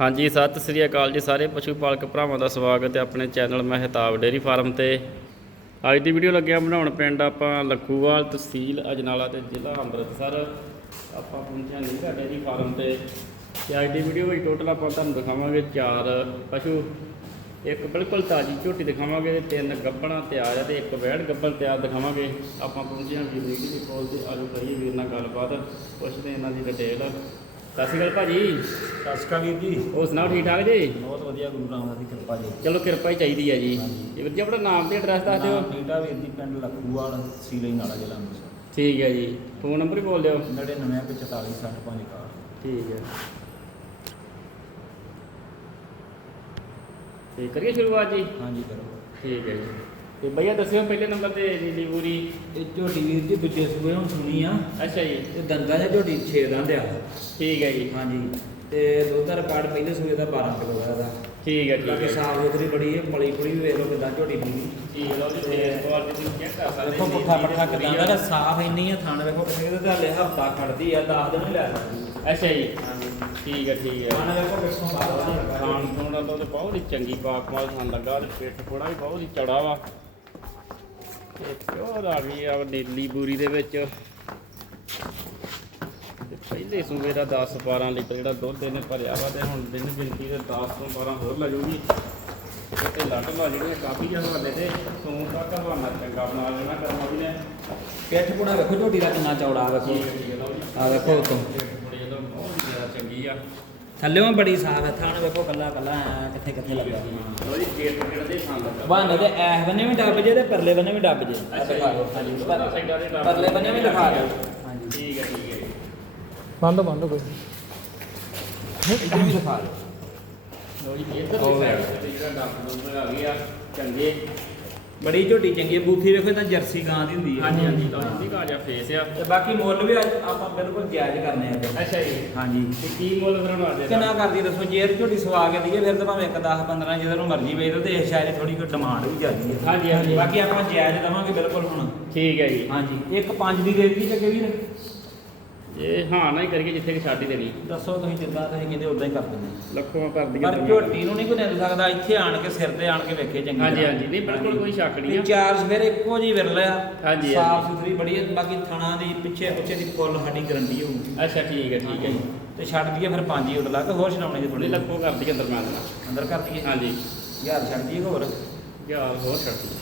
ਹਾਂਜੀ, ਸਤਿ ਸ੍ਰੀ ਅਕਾਲ ਜੀ ਸਾਰੇ ਪਸ਼ੂ ਪਾਲਕ ਭਰਾਵਾਂ ਦਾ ਸਵਾਗਤ ਹੈ ਆਪਣੇ ਚੈਨਲ ਮਹਿਤਾਬ ਡੇਅਰੀ ਫਾਰਮ ਤੇ। ਅੱਜ ਦੀ ਵੀਡੀਓ ਲੱਗਿਆ ਬਣਾਉਣ ਪਿੰਡ ਆਪਾਂ ਲੱਖੂਵਾਲ, ਤਹਿਸੀਲ ਅਜਨਾਲਾ ਤੇ ਜ਼ਿਲ੍ਹਾ ਅੰਮ੍ਰਿਤਸਰ। ਆਪਾਂ ਪਹੁੰਚਿਆ ਨੀਗਾ ਡੇਅਰੀ ਫਾਰਮ ਤੇ ਤੇ ਅੱਜ ਦੀ ਵੀਡੀਓ ਵਿੱਚ ਟੋਟਲ ਆਪਾਂ ਤੁਹਾਨੂੰ ਦਿਖਾਵਾਂਗੇ ਚਾਰ ਪਸ਼ੂ। ਇੱਕ ਬਿਲਕੁਲ ਤਾਜੀ ਝੋਟੀ ਦਿਖਾਵਾਂਗੇ ਤੇ ਤਿੰਨ ਗੱਬਣਾ ਤਿਆਰ ਹੈ ਤੇ ਇੱਕ ਵੈੜ ਗੱਬਣ ਤਿਆਰ ਦਿਖਾਵਾਂਗੇ। ਆਪਾਂ ਪਹੁੰਚੇ ਹਾਂ ਵੀਰ ਜੀ ਕੋਲ ਤੇ ਆਜੋ ਕਰੀਏ ਵੀਰ ਨਾਲ ਗੱਲਬਾਤ, ਪੁੱਛਦੇ ਇਹਨਾਂ ਦੀ ਡਿਟੇਲ ਸਤਿ ਸ਼੍ਰੀ ਅਕਾਲ ਭਾਜੀ। ਸਤਿ ਸ਼੍ਰੀ ਅਕਾਲ ਵੀਰ ਜੀ। ਹੋਰ ਸੁਣਾਓ ਠੀਕ ਠਾਕ ਜੀ? ਬਹੁਤ ਵਧੀਆ ਗੁਰੂ ਰਾਮਦਾਸ ਦੀ ਕਿਰਪਾ ਜੀ। ਚਲੋ ਕਿਰਪਾ ਹੀ ਚਾਹੀਦੀ ਹੈ ਜੀ। ਇਹ ਵੀਰ ਜੀ ਆਪਣਾ ਨਾਮ ਤੇ ਐਡਰੈਸ ਦੱਸ ਦਿਓ। ਬੇਟਾ ਵੀਰ ਜੀ ਪਿੰਡ ਲਖੂਵਾਲ ਸੀਲੇ ਨਾਲਾ ਜ਼ਿਲ੍ਹਾ ਅੰਮ੍ਰਿਤਸਰ। ਠੀਕ ਹੈ ਜੀ। ਫੋਨ ਨੰਬਰ ਹੀ ਬੋਲ ਦਿਓ। 9944 65 ਠੀਕ ਹੈ ਤੇ ਕਰੀਏ ਸ਼ੁਰੂਆਤ ਜੀ? ਹਾਂਜੀ ਕਰੋ। ਠੀਕ ਹੈ ਜੀ। ਤੇ ਭਈਆ ਦੱਸਿਓ ਪਹਿਲੇ ਨੰਬਰ ਤੇ ਨੀਲੀ ਪੂਰੀ। ਇਹ ਝੋਟੀ ਵੀਰ ਜੀ ਦੂਜੇ ਸੂਏ ਹੁਣ ਸੁਣੀ ਆ। ਅੱਛਾ ਜੀ। ਤੇ ਦੰਦਾਂ ਜਾਂ ਝੋਟੀ 6 ਦੰਦ ਆ। ਠੀਕ ਹੈ ਜੀ। ਹਾਂਜੀ। ਤੇ ਦੁੱਧ ਦਾ ਰਿਕਾਰਡ ਪਹਿਲੇ ਸੂਏ ਦਾ 12 ਕਿਲੋ ਦਾ ਦਾ ਠੀਕ ਹੈ ਠੀਕ ਹੈ। ਸਾਫ਼ ਸੁਥਰੀ ਬੜੀ ਹੈ ਮਲੀ ਪੁੜੀ ਵੀ ਵੇਖ ਲਓ ਕਿਦਾਂ ਝੋਟੀ ਬਣੀ ਠੀਕ ਹੈ ਲਓ ਜੀ ਫੇਸ ਕੁਆਲਿਟੀ ਤੁਸੀਂ ਚੈੱਕ ਕਰ ਸਕਦੇ ਦੇਖੋ ਜੀ, ਪੁੱਠਾ ਨੀਲੀ ਪੱਠਾ ਪੂਰੀ ਕਿਦਾਂ ਆ। ਦਾ ਸਾਫ਼ ਇੰਨੀ ਆ ਥਣ ਵੇਖੋ ਕਿੰਨੇ ਤਾਂ ਹਲੇ ਹਫਤਾ ਖੜਦੀ ਆ 10 ਦਿਨ ਲੈ ਸਕਦੀ ਅੱਛਾ ਜੀ। ਠੀਕ ਹੈ ਠੀਕ ਹੈ। ਥਣ ਵੇਖੋ ਕਿੱਥੋਂ ਬਾਹਰ ਖਾਣ ਦਾ ਤਾਂ ਉਹਦੇ ਬਹੁਤ ਹੀ ਚੰਗੀ ਪਾਕਮਾਲ ਖਾਣ ਲੱਗਾ ਤੇ ਪਿੱਠ ਥੋੜਾ ਵੀ ਬਹੁਤ ਹੀ ਚੌੜਾ ਵਾ। ਤੇ ਪਿਓਰ ਆ ਗਈ ਆ ਨੀਲੀ ਬੂਰੀ ਦੇ ਵਿੱਚ। ਤੇ ਪਹਿਲੇ ਸੂਬੇ ਦਾ 10 12 ਲੀਟਰ ਜਿਹੜਾ ਦੁੱਧ ਇਹਨੇ ਭਰਿਆ ਵਾ ਤੇ ਹੁਣ ਦਿਨ ਗਿਣਤੀ ਦੇ 10 ਤੋਂ 12 ਹੋਰ ਲੈ ਜਾਊਗੀ। ਤੇ ਲੱਟ ਲਾ ਜਿਹੜੇ ਕਾਫੀ ਜਿਹਾ ਹਵਾਲੇ ਤੇ ਸੂਣ ਤੱਕ ਹਵਾਨਾ ਚੰਗਾ ਬਣਾ ਲੈਣਾ ਕਰਮਾ ਵੀ ਨੇ। ਪਿੱਠ ਪੁੜਾ ਵੇਖੋ ਝੋਟੀ ਦਾ ਕਿੰਨਾ ਚੌੜਾ ਵੇਖੋ ਆ ਵੇਖੋ ਉਤੋਂ ਬੜੀ ਇਹਦਾ ਬਹੁਤ ਹੀ ਜ਼ਿਆਦਾ ਚੰਗੀ ਆ ਥੱਲੇੋਂ ਬੜੀ ਸਾਫ਼ ਹੈ ਥਾਣ ਵੇਖੋ ਕੱਲਾ ਕੱਲਾ ਐਂ ਕਿੱਥੇ ਕਿੱਥੇ ਲੱਗਾ ਲਓ ਜੀ ਗੇਟ ਗੇਟ ਦੇ ਲੱਗਾ ਬਹਾਨੇ ਤੇ ਐਸ ਬੰਨੇ ਵੀ ਡੱਬ ਜੇ ਤੇ ਪਰਲੇ ਬੰਨੇ ਵੀ ਡੱਬ ਜੇ। ਦਿਖਾ ਦਿਓ। ਹਾਂਜੀ ਸਾਈਡਾਂ ਦੇ ਡੱਬ। ਪਰਲੇ ਬੰਨੇ ਵੀ ਦਿਖਾ ਦਿਓ। ਹਾਂਜੀ। ਠੀਕ ਹੈ ਠੀਕ ਹੈ। ਬੰਦ ਬੰਦ ਕੋਈ ਇੱਧਰ ਵੀ ਦਿਖਾ ਦਿਓ। ਲੋ ਜੀ ਇੱਧਰ। ਸਾਈਡ ਤੇ ਜਿਹੜਾ ਡਾਕਟਰ ਨੰਬਰ ਆ ਗਿਆ ਚੰਗੇ। ਬੜੀ ਝੋਟੀ ਚੰਗੀ ਹੈ ਬੂਥੀ ਵੇਖੋ ਤਾਂ ਜਰਸੀ ਗਾਂ ਦੀ ਹੁੰਦੀ ਹੈ ਹਾਂਜੀ ਹਾਂਜੀ ਲੋ ਜੀ ਗਾਜਾ ਫੇਸ ਆ। ਤੇ ਬਾਕੀ ਮੁੱਲ ਵੀ ਅੱਜ ਆਪਾਂ ਬਿਲਕੁਲ ਜਾਇਜ਼ ਕਰਨੇ ਆ ਅੱਛਾ ਜੀ। ਹਾਂਜੀ। ਤੇ ਕੀ ਮੁੱਲ ਫਿਰ ਉਹਨਾਂ ਦੇ ਕਿੰਨਾ ਕਰਦੀ ਦੱਸੋ ਜੇ ਇਹ ਝੋਟੀ ਸਵਾ ਕੇ ਦਈਏ ਫਿਰ ਤਾਂ ਭਾਵੇਂ 1 10 15 ਜਿਹਦੇ ਨੂੰ ਮਰਜ਼ੀ ਵੇਚ ਦਿਓ ਤੇ ਇਹ ਸ਼ਾਇਦ ਥੋੜੀ ਕੋਈ ਡਿਮਾਂਡ ਵੀ ਜਾਂਦੀ ਹੈ ਹਾਂਜੀ, ਹਾਂਜੀ। ਬਾਕੀ ਆਪਾਂ ਜਾਇਜ਼ ਦਵਾਂਗੇ ਬਿਲਕੁਲ ਹੁਣ। ਠੀਕ ਹੈ ਜੀ। ਹਾਂਜੀ। ਇੱਕ 5 ਦੀ ਦੇ ਦਿੱਤੀ ਚੱਕੇ ਵੀਰ। ਇਹ ਹਾਂ ਨਾ ਹੀ ਕਰੀਏ ਜਿੱਥੇ ਕਿ ਛੱਡ ਹੀ ਦੇਣੀ। ਦੱਸੋ ਤੁਸੀਂ ਜਿੱਦਾਂ ਤੁਸੀਂ ਕਹਿੰਦੇ ਉਦਾਂ ਹੀ ਕਰ ਦਿੰਦੇ ਲੱਖੋਂ ਕਰ ਦਈਏ ਪਰ ਝੋਟੀ ਨੂੰ ਨਹੀਂ ਕੋਈ ਨਿੰਦ ਸਕਦਾ ਇੱਥੇ ਆਣ ਕੇ ਸਿਰ ਤੇ ਆਣ ਕੇ ਵੇਖੇ ਚੰਗੀ ਹਾਂਜੀ। ਹਾਂਜੀ। ਨਹੀਂ ਬਿਲਕੁਲ ਕੋਈ ਸ਼ੱਕ ਨਹੀਂ ਆ। ਚਾਰ ਸਵੇਰੇ ਇੱਕੋ ਜੀ ਵਿਰਲੇ ਆ। ਹਾਂਜੀ, ਸਾਫ਼। ਸੁਥਰੀ ਬੜੀ ਹੈ ਬਾਕੀ ਥਣਾ ਦੀ ਪਿੱਛੇ ਪਿੱਛੇ ਦੀ ਫੁੱਲ ਸਾਡੀ ਗਰੰਟੀ ਹੋਊਗੀ। ਅੱਛਾ ਠੀਕ ਹੈ ਠੀਕ ਹੈ ਜੀ। ਤੇ ਛੱਡ ਦਈਏ ਫਿਰ ਪੰਜ ਹੀ ਉੱਡ ਲਾ ਕੇ ਹੋਰ ਛਡਾਉਣੇ ਜੀ ਥੋੜੀ ਲੱਖੋਂ ਕਰ ਦਈਏ ਅੰਦਰ ਮੈਂ ਅੰਦਰ ਕਰ ਦਈਏ। ਹਾਂਜੀ। ਯਾਰ ਛੱਡ ਦਈਏ ਹੋਰ। ਯਾਰ ਹੋਰ ਛੱਡ ਦਈਏ।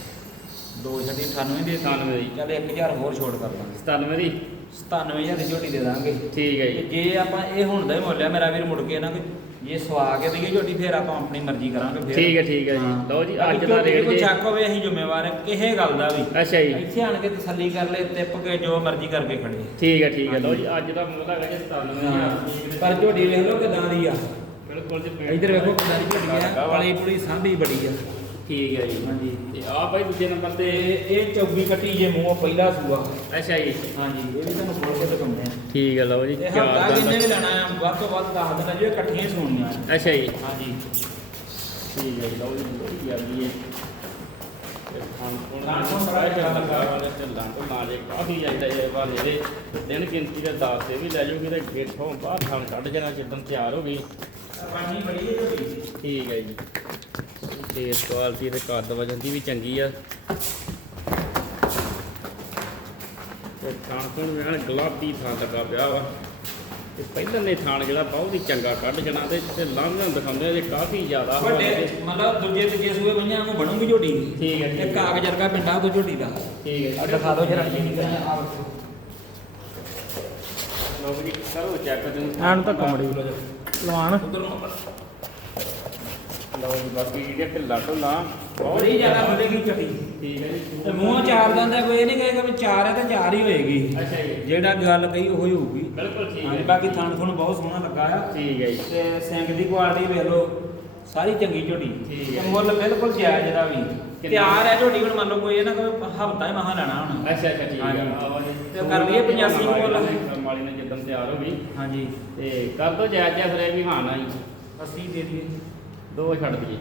ਦੋ ਛੱਡੀ 98 ਦੇ 98 ਦੀ। ਚੱਲ 1000 ਹੋਰ ਛੋੜ ਕਰ ਦਾਂਗੇ। 97 ਦੀ? 97000 ਦੀ ਝੋਟੀ ਦੇ ਦਾਂਗੇ। ਠੀਕ ਹੈ ਤੇ ਜੀ ਜੇ ਆਪਾਂ ਇਹ ਹੁਣ ਦਾ ਹੀ ਮੁੱਲ ਆ ਮੇਰਾ ਵੀਰ ਮੁੜ ਕੇ ਨਾ ਕੋਈ ਜੇ ਸਵਾ ਕੇ ਦਈਏ ਝੋਟੀ ਫਿਰ ਆਪਾਂ ਆਪਣੀ ਮਰਜ਼ੀ ਕਰਾਂਗੇ ਫਿਰ। ਠੀਕ ਹੈ ਠੀਕ ਹੈ ਜੀ। ਹਾਂ। ਲਓ ਜੀ ਅੱਜ ਦਾ ਰੇਟ ਕੋਈ ਚੱਕ ਹੋਵੇ ਅਸੀਂ ਜ਼ਿੰਮੇਵਾਰ ਹਾਂ ਕਿਸੇ ਗੱਲ ਦਾ ਵੀ। ਅੱਛਾ ਜੀ। ਇੱਥੇ ਆਣ ਕੇ ਤਸੱਲੀ ਕਰ ਲੈ ਟਿੱਪ ਕੇ ਜੋ ਮਰਜ਼ੀ ਕਰਕੇ ਖੜੇ। ਠੀਕ ਹੈ ਠੀਕ ਹੈ। ਲਓ ਜੀ ਅੱਜ ਦਾ ਮੁੱਲ ਹੈਗਾ ਜੀ 97000 ਪਰ ਝੋਟੀ ਵੇਖ ਲਓ ਕਿਦਾਂ ਦੀ ਆ। ਬਿਲਕੁਲ ਜੀ ਇੱਧਰ ਵੇਖੋ ਕਿਦਾਂ ਦੀ ਝੋਟੀ ਆ ਪਲੀ ਪੁਲੀ ਸਾਂਭੀ ਬੜੀ ਆ। ਠੀਕ ਹੈ ਜੀ ਹਾਂਜੀ। ਤੇ ਆ ਭਾਈ ਦੂਜੇ ਨੰਬਰ ਤੇ ਤੇ ਇਹ ਚੌਗੀ ਕੱਟੀ ਜੇ ਮੂੰਹੋਂ ਪਹਿਲਾ ਸੂਆ। ਅੱਛਾ ਜੀ। ਹਾਂਜੀ ਇਹ ਵੀ ਤੁਹਾਨੂੰ ਖੋਲ ਕੇ ਦਿਖਾਉਂਦੇ ਆ ਠੀਕ ਹੈ ਲਓ ਜੀ ਤੇ ਚਾਰ ਹਫਤਾ ਜਿੰਨੇ ਵੀ ਦੰਦ ਲੈਣਾ ਆ ਵੱਧ ਤੋਂ ਵੱਧ ਦੱਸ ਦੇਣਾ ਜੀ ਇਹ ਇਕੱਠੀਆਂ ਹੀ ਸੁਣਨੀਆਂ ਆ। ਅੱਛਾ ਜੀ। ਹਾਂਜੀ। ਠੀਕ ਹੈ ਜੀ ਲਓ ਜੀ ਬੜੀ ਜਾਂਦੀ ਹੈ। ਤੇ ਖਾਣ ਖੂਣ ਬੜਾ ਚੰਗਾ ਲੱਗਾ ਵਾਲੇ ਤੇ ਲੰਗ ਮਾਰੇ ਕਾਫੀ ਜਾਂਦਾ ਜੇ ਵਾਲੇ ਦੇ। ਤੇ ਦਿਨ ਗਿਣਤੀ ਦੇ 10 ਤੇ ਵੀ ਲੈ ਜਾਊਗੀ ਤੇ ਗੇਠੋਂ ਬਾਹਰ ਖਾਣ ਕੱਢ ਜਾਣਾ ਜਿੱਦਣ ਤਿਆਰ ਹੋ ਗਈ। ਪਾਣੀ ਬੜੀ ਹੈ ਝੋਟੀ ਠੀਕ ਹੈ ਜੀ। ਤੇ ਕੁਆਲਿਟੀ ਤੇ ਕੱਦ ਵਜਨ ਦੀ ਵੀ ਚੰਗੀ ਆ। ਤੇ ਥਾਣ ਵੀ ਐਨ ਗੁਲਾਬੀ ਥਾਂ ਲੱਗਾ ਪਿਆ ਵਾ। ਤੇ ਪਹਿਲਾਂ ਨੇ ਥਾਣ ਜਿਹੜਾ ਬਹੁਤ ਹੀ ਚੰਗਾ ਕੱਢ ਜਾਣਾ ਤੇ ਤੇ ਲੰਘਣ ਦਿਖਾਉਂਦੇ ਆ ਜੇ ਕਾਫੀ ਜ਼ਿਆਦਾ ਵਾ ਵੱਡੇ ਮਤਲਬ ਦੂਜੇ ਤੀਜੇ ਸੂਏ ਬੰਨਿਆਂ ਨੂੰ ਬਣੂਗੀ ਝੋਟੀ। ਠੀਕ ਹੈ, ਹੈ। ਕਾਗਜ਼ ਵਰਗਾ ਪਿੰਡਾ ਕੋ ਝੋਟੀ ਦਾ। ਠੀਕ ਹੈ ਆ ਜੀ ਦਿਖਾ ਦਿਓ ਜਰਾ ਕੀ ਕਰਾਂ ਆ ਲਓ ਜੀ ਕਰੋ ਚੈੱਕ ਤੁਸੀਂ ਐਨ ਤੱਕ ਮੜੀ ਲਵਾਣ ਉਧਰ ਨੂੰ ਲਓ ਜੀ ਬਾਕੀ ਜਿਹੜੇ ਢਿੱਲਾ ਢੁੱਲਾ ਬਹੁਤ ਬੜੀ ਜ਼ਿਆਦਾ ਖੁੱਲੇਗੀ ਝੋਟੀ ਠੀਕ ਹੈ ਜੀ ਤੇ ਮੂੰਹੋਂ ਚਾਰ ਦੰਦਾ ਕੋਈ ਇਹ ਨਹੀਂ ਕਹੇਗਾ ਵੀ ਚਾਰ ਹੈ ਤਾਂ ਚਾਰ ਹੀ ਹੋਏਗੀ। ਅੱਛਾ ਜੀ। ਜਿਹੜਾ ਗੱਲ ਕਹੀ ਉਹ ਹੀ ਹੋਊਗੀ। ਬਿਲਕੁਲ ਠੀਕ ਹੈ। ਬਾਕੀ ਥਣ ਥਣ ਬਹੁਤ ਸੋਹਣਾ ਲੱਗਾ ਆ। ਠੀਕ ਹੈ ਜੀ। ਤੇ ਸਿੰਘ ਦੀ ਕੁਆਲਿਟੀ ਵੇਖ ਲਓ ਸਾਰੀ ਚੰਗੀ ਝੋਟੀ। ਠੀਕ ਹੈ। ਮੁੱਲ ਬਿਲਕੁਲ ਜਾਇਜ਼ ਇਹਦਾ ਵੀ? ਤਿਆਰ ਹੈ ਝੋਟੀ ਹੁਣ ਮੰਨ ਲਓ ਕੋਈ ਇਹ ਨਾ ਕੋਈ ਹਫਤਾ ਹੀ ਮਹਾ ਲੈਣਾ ਹੁਣ। ਅੱਛਾ ਅੱਛਾ ਠੀਕ। ਹੈ। ਜੀ। ਤੇ ਕਰ ਲਈਏ 85 ਨੂੰ ਮੁੱਲ। ਮਾਲੀ ਨੇ ਜਿੱਦਣ ਤਿਆਰ ਹੋ ਗਈ। ਹਾਂਜੀ। ਤੇ ਕਰ ਦੋ ਜਾਇਜ਼ ਜਿਹਾ ਫਿਰ ਵੀ ਹਾਂ ਨਾ ਜੀ। ਅਸੀਂ ਦੇ ਦਈਏ। ਦੋ ਛੱਡ ਦਈਏ।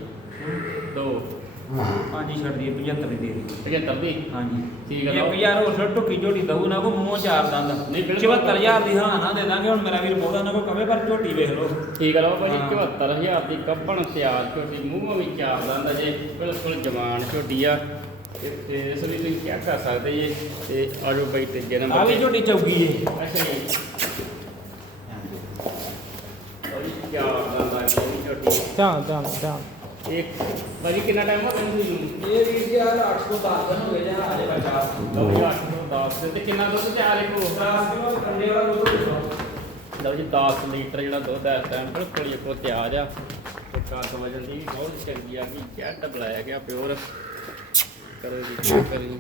ਦੋ। ਹਾਂਜੀ ਛੱਡ ਦੀ 75 ਦੀ ਦੇ। ਦੀ 75 ਦੀ? ਹਾਂਜੀ। ਠੀਕ ਆ ਇੱਕ ਲਓ। ਹਜ਼ਾਰ ਹੋਰ ਛੱਡ ਢੁੱਕੀ ਝੋਟੀ ਦਊ ਨਾ ਕੋ ਮੂੰਹੋਂ ਚਾਰ ਦੰਦ। ਨਹੀਂ, ਬਿਲਕੁਲ। 74000 ਦੀ ਹਾਂ ਨਾ ਦੇ ਦਾਂਗੇ ਹੁਣ ਮੇਰਾ ਵੀਰ ਬਹੁਤਾ ਨਾ ਕੋ ਕਵੇ ਪਰ ਝੋਟੀ ਵੇਖ ਲਓ। ਠੀਕ ਹੈ ਲਓ ਭਾਜੀ ਹਾਂ। 74000 ਦੀ ਕੱਪਣ ਤਿਆਰ ਝੋਟੀ ਮੂੰਹੋਂ ਵੀ ਚਾਰ ਦੰਦ ਜੇ। ਬਿਲਕੁਲ ਜਵਾਨ ਝੋਟੀ ਆ। ਤੇ ਇਸ ਲਈ ਤੁਸੀਂ ਕੀ ਕਰ ਸਕਦੇ ਜੇ? ਤੇ ਆਜੋ ਬਾਈ ਤੇ ਆ ਨੰਬਰ ਵੀ ਝੋਟੀ ਚੌਗੀ ਏ। ਅੱਛਾ ਜੀ। ਭਾਜੀ ਚਾਰ ਦੰਦ ਆ ਗਈ ਇਹ ਝੋਟੀ ਧਿਆਨ ਧਿਆਨ ਧਿਆਨ। ਇੱਕ ਭਾਜੀ ਕਿੰਨਾ ਟਾਈਮ ਹੋ ਗਿਆ ਤੁਹਾਨੂੰ ਇਹ ਵੀਰ ਜੀ ਆ 810 ਦਿਨ ਹੋ ਗਏ ਜਾਂ ਹਾਲੇ ਬੱਚਾ ਲਓ ਜੀ 8 ਤੋਂ 10 ਤੇ ਕਿੰਨਾ ਦੁੱਧ ਤਿਆਰ ਹੈ ਕੋ 10 ਕਿਲੋ ਕੰਡੇ ਵਾਲਾ ਦੁੱਧ ਲਓ ਜੀ 10 ਲੀਟਰ ਜਿਹੜਾ ਦੁੱਧ ਹੈ ਇਸ ਟਾਈਮ ਬਿਲਕੁਲ ਇੱਕੋ ਤਿਆਰ ਆ। ਤੇ ਕਾਸ ਵਜਨ ਦੀ ਵੀ ਬਹੁਤ ਚੰਗੀ ਆ ਗਈ ਜੈਡ ਬਲਾਇਆ ਗਿਆ ਪਿਓਰ। ਕਰੋ ਜੀ ਕਰੀ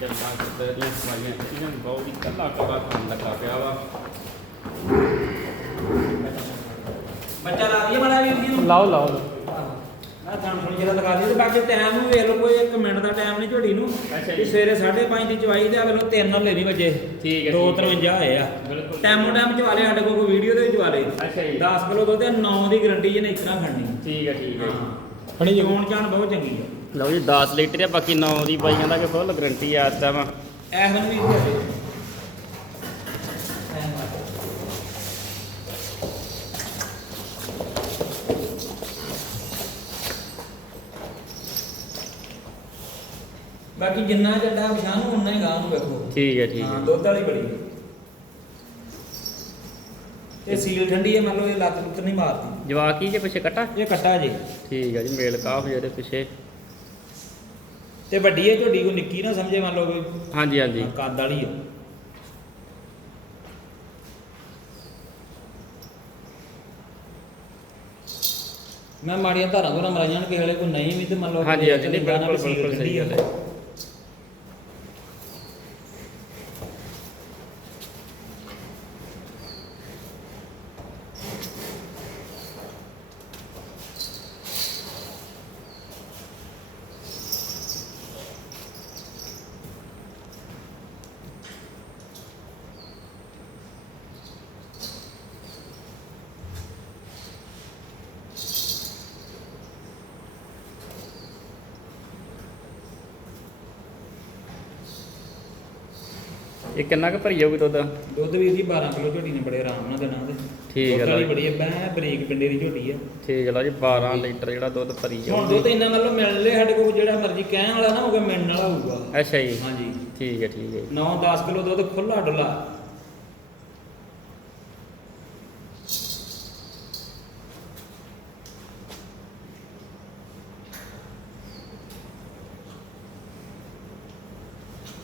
ਚੰਗਾ ਕੁੱਤੇ ਦੀਆਂ ਸਵਾਈਆਂ ਇਹਨਾਂ ਬਹੁਤ ਹੀ ਕੱਲਾ ਕੱਲਾ ਖਾਣ ਲੱਗਾ ਪਿਆ ਵਾ। ਬੱਚਾ ਲਾ ਦਈਏ ਮਾੜਾ ਵੀਰ ਜੀ ਨੂੰ। ਲਾਓ ਲਾਓ। ਮੈਂ ਤੁਹਾਨੂੰ ਥੋੜੀ ਜਿਹੜਾ ਲਗਾ ਦਈਏ ਤੇ ਬਾਕੀ ਟਾਈਮ ਨੂੰ ਵੇਖ ਲਓ ਕੋਈ 1 ਮਿੰਟ ਦਾ ਟਾਈਮ ਨਹੀਂ ਝੋਟੀ ਨੂੰ। ਅੱਛਾ ਵੀ ਜੀ। ਸਵੇਰੇ 5:30 ਦੀ ਚਵਾਈ ਤੇ ਆ ਵੇਖ ਲਓ 3 ਨਾਲ ਨਹੀਂ ਵਜੇ। ਠੀਕ ਹੈ, 253 ਹੋਏ ਆ। ਬਿਲਕੁਲ। ਟਾਈਮੋ ਟਾਈਮ ਚਵਾ ਲਏ ਸਾਡੇ ਕੋਲ ਕੋਈ ਵੀਡੀਓ ਦੇ ਵਿੱਚ ਚਵਾ ਲਏ ਅੱਛਾ ਜੀ। 10 ਕਿਲੋ ਦੁੱਧ ਤੇ 9 ਦੀ ਗਰੰਟੀ ਜਿਹਨੇ ਇਤਨਾ ਖੜਨੀ ਠੀਕ ਹੈ ਠੀਕ ਹੈ ਜੋ। ਬਹੁਤ ਚੰਗੀ ਆ। ਲਓ ਜੀ 10 ਲੀਟਰ ਆ ਬਾਕੀ 9 ਦੀ ਬਾਈ ਕਹਿੰਦਾ ਕਿ ਫੁੱਲ ਗਰੰਟੀ ਆ ਇਸ ਟਾਈਮ ਐਸ ਨੂੰ ਵੀ ਇੱਥੇ ਆ। ਬਾਕੀ ਜਿੰਨਾ ਚੱਡਾ ਪਛਾਣ ਨੂੰ ਉਨਾ ਹੀ ਗਾਂ ਨੂੰ ਵੇਖੋ। ਠੀਕ ਹੈ ਠੀਕ ਹਾਂ ਹੈ। ਦੁੱਧ ਵਾਲੀ ਬੜੀ। ਇਹ ਸੀਲ ਠੰਡੀ ਹੈ ਮੰਨ ਲਓ ਇਹ ਲੱਤ ਲੁੱਤ ਨਹੀਂ ਮਾਰਦੀ। ਜਵਾਕ ਕੀ ਜੇ ਪਿੱਛੇ ਕੱਟਾ? ਇਹ ਕੱਟਾ ਜੀ। ਠੀਕ ਹੈ ਜੀ ਮੇਲ ਕਾਫ ਜਿਹਦੇ ਪਿੱਛੇ। ਤੇ ਵੱਡੀ ਹੈ ਝੋਡੀ ਕੋ ਨਿੱਕੀ ਨਾ ਸਮਝੇ ਮੰਨ ਲਓ ਕੋਈ ਹਾਂਜੀ ਹਾਂਜੀ। ਕੱਦ ਵਾਲੀ ਹੈ। ਮੈਂ ਮਾੜੀਆਂ ਧਾਰਾਂ ਧੁਰਾਂ ਮਰਾਈਆਂ ਜਾਣ ਕਿਸੇ ਵੇਲੇ ਕੋਈ ਨਹੀਂ ਵੀ ਤੇ ਮੰਨ ਲਓ ਹਾਂਜੀ, ਹਾਂਜੀ, ਨਹੀਂ, ਬਿਲਕੁਲ, ਬਿਲਕੁਲ ਸਹੀ ਗੱਲ ਹੈ। ਇਹ ਕਿੰਨਾ ਕੁ ਭਰੀ ਜਾਊਗੀ ਦੁੱਧ? ਦੁੱਧ ਵੀ ਜੀ 12 ਕਿਲੋ ਝੋਡੀ ਨੇ ਬੜੇ ਆਰਾਮ ਨਾਲ ਦੇਣਾ ਤੇ ਠੀਕ ਹੈ ਲਓ ਬੜੀ ਬੈ ਬਰੀਕ ਪਿੰਡੇ ਦੀ ਝੋਡੀ ਹੈ ਠੀਕ ਹੈ ਲਓ ਜੀ 12 ਲੀਟਰ ਜਿਹੜਾ ਦੁੱਧ ਭਰੀ ਹੁਣ ਜਾਊਗੀ। ਦੁੱਧ ਇੰਨਾ ਮਤਲਬ ਮਿਲ ਲੈ ਸਾਡੇ ਕੋਲ ਜਿਹੜਾ ਮਰਜ਼ੀ ਕਹਿਣ ਵਾਲਾ ਨਾ ਹੋਊਗਾ ਮਿਲਣ ਵਾਲਾ ਹੋਊਗਾ। ਅੱਛਾ ਜੀ। ਹਾਂਜੀ। ਠੀਕ ਹੈ ਠੀਕ ਹੈ ਜੀ। 9-10 ਕਿਲੋ ਦੁੱਧ ਖੁੱਲਾ ਡੁੱਲਾ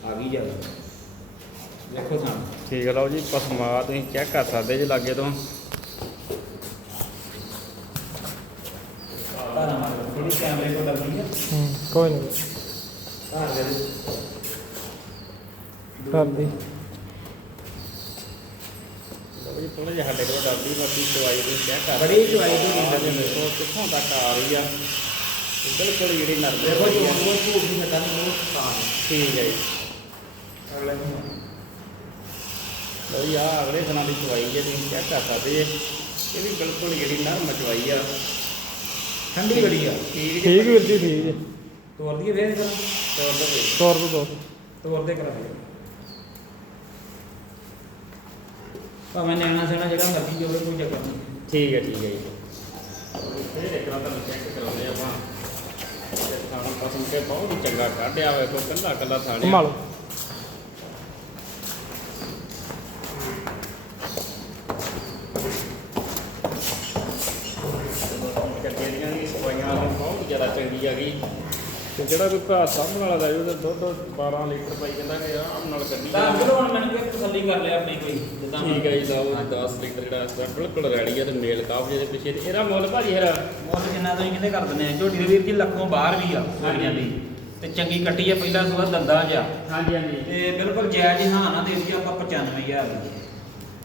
ਆ ਗਈ ਜਾ ਸਾਹਮਣੇ ਠੀਕ ਲਓ ਜੀ ਪਸਮਾ ਤੁਸੀਂ ਚੈੱਕ ਕਰ ਸਕਦੇ ਜੇ ਲਾਗੇ ਤੋਂ। ਕੋਈ ਨਹੀਂ ਦੇ ਦੇ। ਕਰਦੀ ਜੀ ਥੋੜਾ ਜਿਹਾ ਸਾਡੇ ਕੋਲ ਡਰਦੀ ਬਾਕੀ ਦਵਾਈ ਤੁਸੀਂ ਚੈੱਕ ਕਰ ਬੜੀ ਚਵਾਈ ਤੋਂ ਸਕਦੇ ਨੀਂਦ ਜੇ ਦੇਖੋ ਕਿੱਥੋਂ ਤੱਕ ਆ ਰਹੀ ਆ? ਬਿਲਕੁਲ ਜਿਹੜੀ ਨਰਮ ਦੇਖੋ ਜੀ। ਉਹ ਨਹੀਂ ਸਾਫ਼ ਠੀਕ ਹੈ ਜੀ। ਅਗਲੇ ਜੀ ਆ ਅਗਲੇ ਦਿਨਾਂ ਦੀ ਚਵਾਈ ਜੇ ਤੁਸੀਂ ਚੈੱਕ ਕਰ ਸਕਦੇ ਜੇ। ਇਹ ਵੀ ਬਿਲਕੁਲ ਜਿਹੜੀ ਨਰਮ ਚਵਾਈ ਆ। ਠੰਡੀ ਬੜੀ ਆ। ਠੀਕ ਵੀਰ ਜੀ। ਠੀਕ ਜੀ ਤੋਰ ਦਈਏ ਫੇਰ ਕਰਾਂ ਤੋਰ ਦਿਓ ਜੀ। ਤੋਰ ਦੋ ਦੋ। ਤੋਰ ਦੇ ਕਰਾ। ਦੇ ਭਾਵੇਂ ਨਿਆਣਾ ਸਿਆਣਾ ਜਿਹੜਾ ਮਰਜ਼ੀ ਜੋਵੇ ਕੋਈ ਚੱਕਰ ਨਹੀਂ। ਠੀਕ ਹੈ ਠੀਕ ਹੈ ਜੀ। ਫਿਰ ਇੱਕ ਵਾਰ ਤੁਹਾਨੂੰ ਚੈੱਕ ਕਰਾਉਂਦੇ ਆਪਾਂ। ਥਾਣਾ ਪਸੰਦ ਕੇ ਬਹੁਤ ਹੀ ਚੰਗਾ ਕੱਢਿਆ ਹੋਇਆ ਕੋ ਕੱਲਾ ਕੱਲਾ ਥਾਣੇ ਘੁਮਾ ਲਓ ਗੱਡੀਆਂ ਦੀ ਸਫਾਈਆਂ ਵਾਲੀ ਬਹੁਤ ਜ਼ਿਆਦਾ ਗਈ ਤੇ ਜਿਹੜਾ ਕੋਈ ਘਰ ਸਾਹਮਣ ਵਾਲਾ ਦਾ ਉਹਦਾ ਦੁੱਧ 12 ਲੀਟਰ ਪਾਈ ਜਾਂਦਾ ਕਿ ਆਰਾਮ ਨਾਲ ਕੱਢੀ ਤਾਂ। ਚਲੋ ਹੁਣ ਮੈਨੂੰ ਕੋਈ ਤਸੱਲੀ ਕਰ ਲਿਆ ਆਪਣੀ ਕੋਈ ਜਿੱਦਾਂ ਠੀਕ ਹੈ ਜੀ ਲਓ 10 ਲੀਟਰ ਜਿਹੜਾ ਇਸ ਬਿਲਕੁਲ ਰੈਡੀ ਹੈ ਤੇ ਮੇਲ ਕਾਫ ਜਿਹਦੇ ਪਿੱਛੇ ਤੇ। ਇਹਦਾ ਮੁੱਲ ਭਾਜੀ ਹੈਰਾ ਮੁੱਲ ਜਿੰਨਾ ਤੁਸੀਂ ਕਿਤੇ ਕਰ ਦਿੰਦੇ ਆ। ਝੋਟੀ ਦੇ ਵੀਰ ਜੀ ਲੱਖੋਂ ਬਾਹਰ ਵੀ ਆ ਗਾੜੀਆਂ ਦੀ। ਤੇ ਚੰਗੀ ਕੱਟੀ ਆ ਪਹਿਲਾ ਸੁਆ ਦੰਦਾ ਜਿਆ ਹਾਂਜੀ ਹਾਂਜੀ। ਤੇ ਬਿਲਕੁਲ ਜਾਇਜ਼ ਹੀ ਹਾਂ ਨਾ ਦੇ ਦਈਏ ਆਪਾਂ 95000 ਦੀ।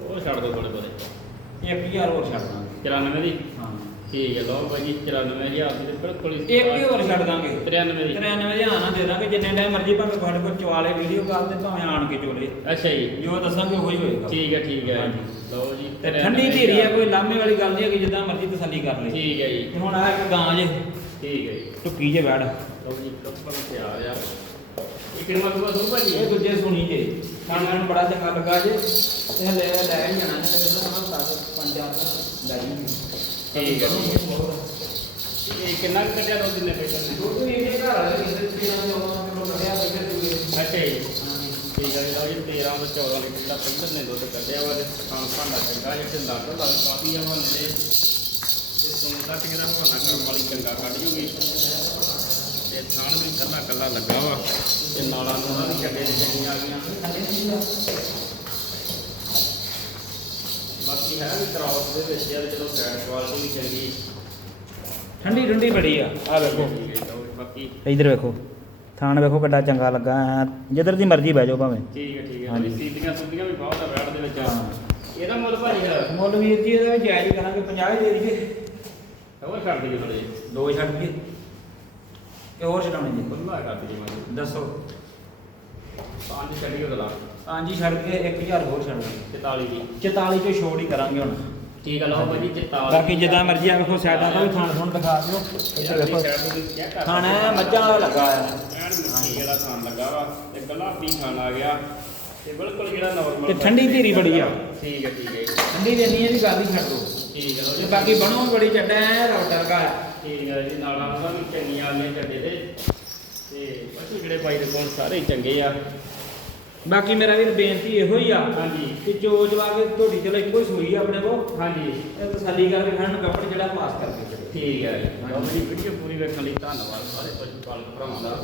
ਉਹ ਛੱਡ ਦੋ ਥੋੜੇ ਬਹੁਤੇ। 1000 ਹੋਰ ਛੱਡ ਦਾਂਗੇ। 94 ਦੀ? ਹਾਂ। ਠੀਕ ਹੈ ਲਓ ਭਾਜੀ 94000 ਦੀ ਤੇ ਬਿਲਕੁਲ ਹੀ ਇੱਕ ਹੀ ਹੋਰ ਛੱਡ ਦਾਂਗੇ। 93 ਦੀ। 93000 ਨਾ ਦੇ ਦਾਂਗੇ ਜਿੰਨੇ ਟਾਈਮ ਮਰਜ਼ੀ ਭਾਵੇਂ ਤੁਹਾਡੇ ਕੋਲ ਚਵਾਲੇ ਵੀਡੀਓ ਕਾਲ ਤੇ ਭਾਵੇਂ ਆਣ ਕੇ ਚੋਲੇ। ਅੱਛਾ ਜੀ। ਜੋ ਦੱਸਾਂਗੇ ਉਹੀ ਹੋਏਗਾ। ਠੀਕ ਹੈ ਠੀਕ ਹੈ ਹਾਂਜੀ। ਲਓ ਜੀ ਤੇ ਠੰਡੀ ਧੀਰੀ ਆ ਕੋਈ ਲਾਮੇ ਵਾਲੀ ਗੱਲ ਨਹੀਂ ਹੈ ਕਿ ਜਿੱਦਾਂ ਮਰਜ਼ੀ ਤਸੱਲੀ ਕਰ ਲੈ ਠੀਕ ਹੈ ਜੀ। ਤੇ ਹੁਣ ਆ ਇੱਕ ਗਾਂ ਜੇ। ਠੀਕ ਹੈ ਜੀ। ਟੁੱਕੀ ਜੇ ਬੈੜ ਲਓ ਜੀ ਕੱਪੜ ਤਿਆਰ ਆ। ਇਹ ਕਿੰਨਾ ਕੁ ਦੂ ਭਾਜੀ? ਇਹ ਦੂਜੇ ਸੁਣੀ ਜੇ। ਖਾਣ ਨੂੰ ਬੜਾ ਚੰਗਾ ਲੱਗਾ ਜੇ। ਇਹ ਲੈ ਲੈ ਹੀ ਜਾਣਾ ਤੇ ਉਹਨਾਂ ਨੂੰ ਦੱਸ ਪੰਜ ਚਾਰ ਦਾ ਲੈ ਜੀ ਠੀਕ ਹੈ ਜੀ। ਇਹ ਕਿੰਨਾ ਕੁ ਕੱਢਿਆ ਦੋ ਦਿਨ ਪੈਸੇ ਨੇ? ਦੁੱਧ ਵੀ ਇਹਦੇ ਘਰ ਵਾਲੇ ਕਿੰਨੇ ਤੀਰਾਂ ਦੇ ਉਹਨਾਂ ਨੂੰ ਕੱਢਿਆ ਬੈਠੇ ਦੂਏ ਅੱਛਾ ਜੀ। ਠੀਕ ਹੈ ਜੀ ਲਓ ਜੀ 13 ਤੋਂ 14 ਲੀਟਰ ਦਾ ਪਹਿਲਾਂ ਨੇ ਦੁੱਧ ਕੱਢਿਆ ਵਾ ਤੇ ਖਾਣ ਭਾਂਡਾ ਚੰਗਾ ਜਿਹਾ ਢਿੱਲਾ ਢਿੱਲਾ ਕਾਫੀ ਆ ਹਵਾਨੇ ਦੇ ਤੇ ਸੁਣ ਤੱਕ ਜਿਹੜਾ ਹਵਾਨਾ ਕਰਨ ਵਾਲੀ ਚੰਗਾ ਕੱਢ ਜੂਗੀ। ਤੇ ਥਾਣ ਵੀ ਕੱਲਾ ਕੱਲਾ ਲੱਗਾ ਵਾ ਤੇ ਨਾਲਾਂ ਨੂੰ ਵੀ ਦੇ ਚੰਗੀਆਂ ਆ ਗਈਆਂ। ਬਾਕੀ ਹੈ ਵੀ ਕਰਾਉਸ ਦੇ ਵਿੱਚ ਯਾਰ ਚਲੋ ਫੈਟ ਕੁਆਲਿਟੀ ਵੀ ਚੰਗੀ। ਠੰਡੀ ਠੰਡੀ ਬੜੀ ਆ। ਆ ਵੇਖੋ। ਬਾਕੀ ਇਧਰ ਵੇਖੋ। ਥਾਣ ਵੇਖੋ ਕਿੱਡਾ ਚੰਗਾ ਲੱਗਾ ਐਂ। ਜਿੱਧਰ ਦੀ ਮਰਜ਼ੀ ਬਹਿ ਜਾਓ ਭਾਵੇਂ। ਠੀਕ ਹੈ ਠੀਕ ਹੈ। ਸੀਟੀਆਂ ਸੁਟੀਆਂ ਵੀ ਬਹੁਤ ਆ ਬੈਠ ਦੇ ਵਿੱਚ। ਇਹਦਾ ਮੁੱਲ ਭਾਜੀ ਫਿਰ ਮੁੱਲ ਵੀਰ ਜੀ ਇਹਦਾ ਵੀ ਜਾਇਜ਼ ਹੀ ਕਰਾਂਗੇ। 50 ਹੀ ਦੇ ਦਈਏ। ਹੋਰ ਕਰ ਦਈਏ ਥੋੜੇ ਦੋ ਛੱਡ ਕੇ ਤੇ ਹੋਰ ਛਡਾਉਣੇ ਜੀ। ਖੁੱਲਾ ਕਰ ਦਈਏ ਮੈਂ ਦੱਸੋ। ਪੰਜ ਛੱਡੀ ਗਲਾ ਹਾਂਜੀ ਛੱਡ ਕੇ 1000 ਹੋਰ ਛੱਡ ਦਾਂਗੇ 44 ਦੀ। 44 ਚੋਂ ਛੋੜ ਹੀ ਕਰਾਂਗੇ ਹੁਣ। ਠੀਕ ਹੈ ਲਓ ਭਾਜੀ 44 ਬਾਕੀ ਜਿੱਦਾਂ ਮਰਜ਼ੀ ਆ ਵੇਖੋ ਸਾਈਡਾਂ ਤੋਂ ਵੀ ਖੁਣ ਦਿਖਾ ਦਿਓ। ਇੱਧਰ ਵੇਖੋ। ਐਂ ਮੱਝਾਂ ਵਾਲਾ ਲੱਗਾ ਆ ਐਨ ਮਿੱਠੀ ਜਿਹੜਾ ਖਾਣ ਲੱਗਾ ਵਾ ਤੇ ਗੁਲਾਬੀ ਖਾਣ ਆ ਗਿਆ। ਤੇ ਬਿਲਕੁਲ ਜਿਹੜਾ ਨਾਰਮਲ ਤੇ ਠੰਡੀ ਧੀਰੀ ਬੜੀ ਆ। ਠੀਕ ਹੈ ਠੀਕ ਹੈ ਜੀ। ਠੰਡੀ ਦੇਣੀ ਵੀ ਗੱਲ ਹੀ ਛੱਡ ਦੋ ਠੀਕ ਤੇ ਜੀ। ਬਾਕੀ ਬਣੋ ਬੜੀ ਚੱਡਾ ਐ ਰੌਟਾ ਲਗਾ ਠੀਕ ਹੈ ਜੀ ਨਾਲਾਂ ਉਹਨਾਂ ਵੀ ਚੰਗੀਆਂ ਆ ਗਈਆਂ ਚੱਡੇ ਦੇ ਤੇ ਪਸ਼ੂ ਜਿਹੜੇ ਬਾਈ ਦੇ ਕੋਲ ਸਾਰੇ ਚੰਗੇ ਆ। ਬਾਕੀ ਮੇਰਾ ਵੀਰ ਬੇਨਤੀ ਇਹੋ ਹੀ ਆ ਹਾਂਜੀ। ਕਿ ਜੋ ਜਵਾ ਕੇ ਤੁਹਾਡੀ ਚਲੋ ਇੱਕੋ ਹੀ ਸੂਈ ਆ ਆਪਣੇ ਕੋਲ ਹਾਂਜੀ। ਇਹ ਤਸੱਲੀ ਕਰਕੇ ਖਾਣ ਕੱਪੜ ਜਿਹੜਾ ਪਾਸ ਕਰਕੇ ਚਲੋ ਠੀਕ ਹੈ ਜੀ। ਮੇਰੀ ਵੀਡੀਓ ਪੂਰੀ ਵੇਖਣ ਲਈ ਧੰਨਵਾਦ ਸਾਰੇ ਪਸ਼ੂ ਪਾਲਕ ਭਰਾਵਾਂ ਦਾ।